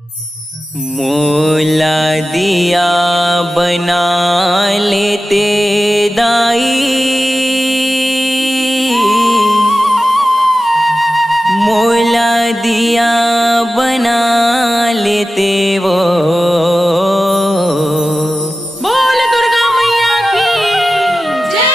मोला दिया बना लेते दाई, मोला दिया बना लेते वो। बोल दुर्गा मैया की जय।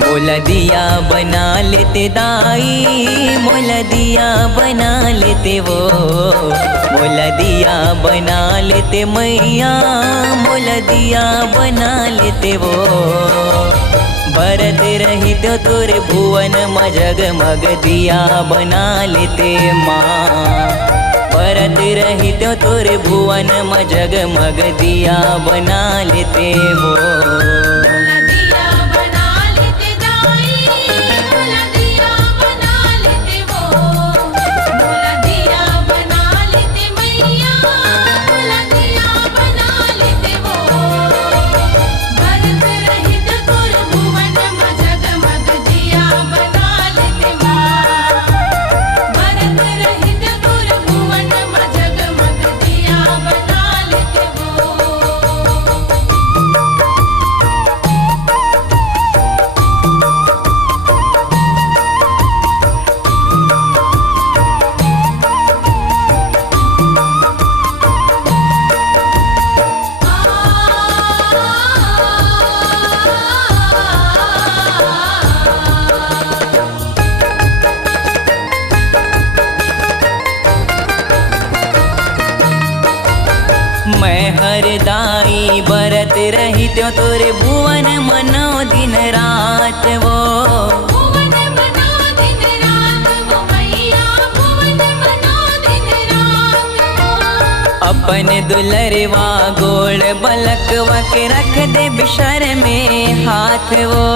मोला दिया बना लेते दाई, मोला दिया बना लेते वो। मोला दिया बना लेते मैया, मोला दिया बना लेते वो। भरत रही तो तोरे भुवन में जगमग दिया बना लेते माँ। भरत रही तो तोरे भुवन में जगमग दिया बना लेते वो। मैं हरदाई बरत रही त्यों तोरे भुवन मनो दिन रात वो। भुवन मनो दिन रात वो मैया, भुवन मनो दिन रात वो। अपन दुलरवा गोड़ बलकवा के रख दे बिशर में हाथ वो।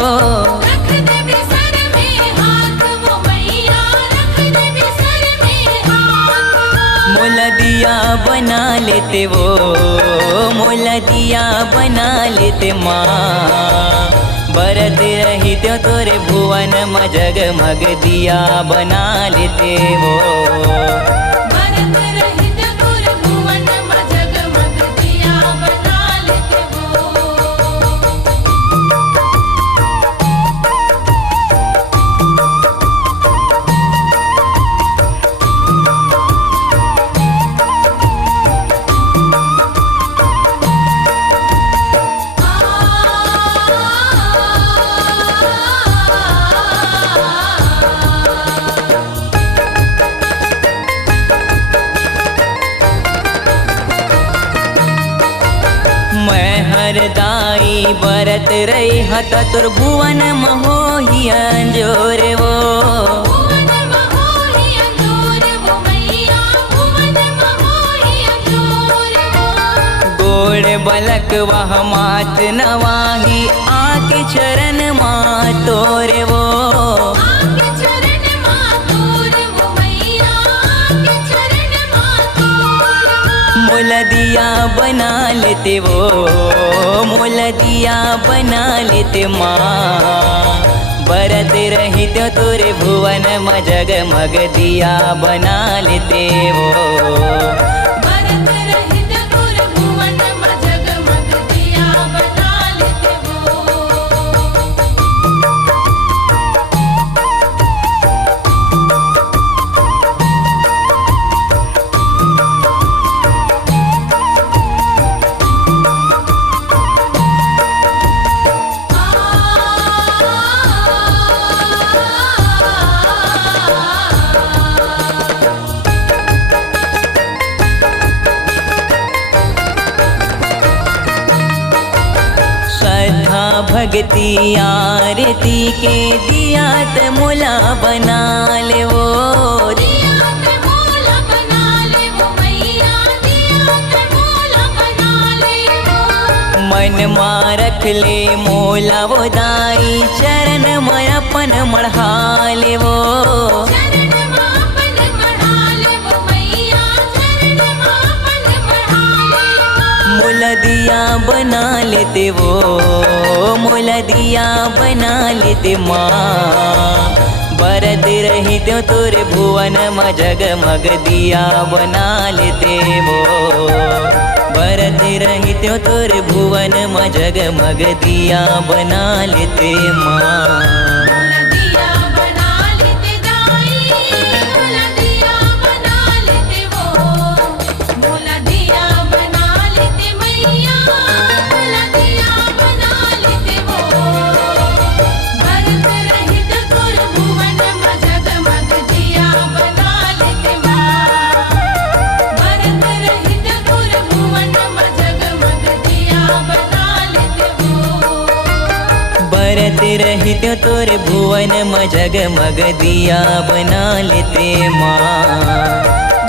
रख दे बिसर में हाथ वो मैया, रख दे बिसर में हाथ वो। मोला दिया बना लेते वो, मोला दिया बना लेते माँ। बरत रही तो तोरे भुवन में जगमग दिया बना लेते वो। भरत रहित तोर भुवन में जगमग दिया बना लेते वो। मैं हरदाई बरत रही हत तुर भुवन महोही अंजोर वो। भुवन महोही अंजोर वो मैया, भुवन महोही अंजोर वो। गोड़ बलक वह मात नवाही आके चरण माँ तोरे वो। आके चरण माँ तोर वो मैया, आके चरण माँ तोर वो। मोला दिया बना लेते वो, मोला दिया बना लेते माँ। बरत रही तो तोरे भुवन में जगमग दिया बना लेते वो। भरत रहित तोर भुवन में जगमग दिया बना लेते वो। श्रद्धा भक्ति आरती के दिया त मोला बना ले वो। दिया ते मोला बना ले वो मैया, दिया ते मोला बना ले वो। मन मारक रखले मोला वो दाई चरण में अपन मढ़ाले वो चरण मापन मढ़ाले वो मैया चरण मापन मढ़ाले वो मोला दिया बना लेते वो मोला दिया बना लेते माँ बरत रही तो तोरे भुवन में जगमग दिया बना लेते वो बरत रही तो तोरे भुवन में जगमग दिया बना लेते माँ मोला दिया बना लेते दाई मोला दिया बना लेते वो मोला दिया बना लेते मैया मोला दिया बना लेते वो भरत रहित तुर भुवन में जगमग दिया बना लेते माँ भरत रहित तुर भुवन में जगमग दिया बना लेते वो बरत रही तो तोरे भुवन में जगमग दिया बना लेते माँ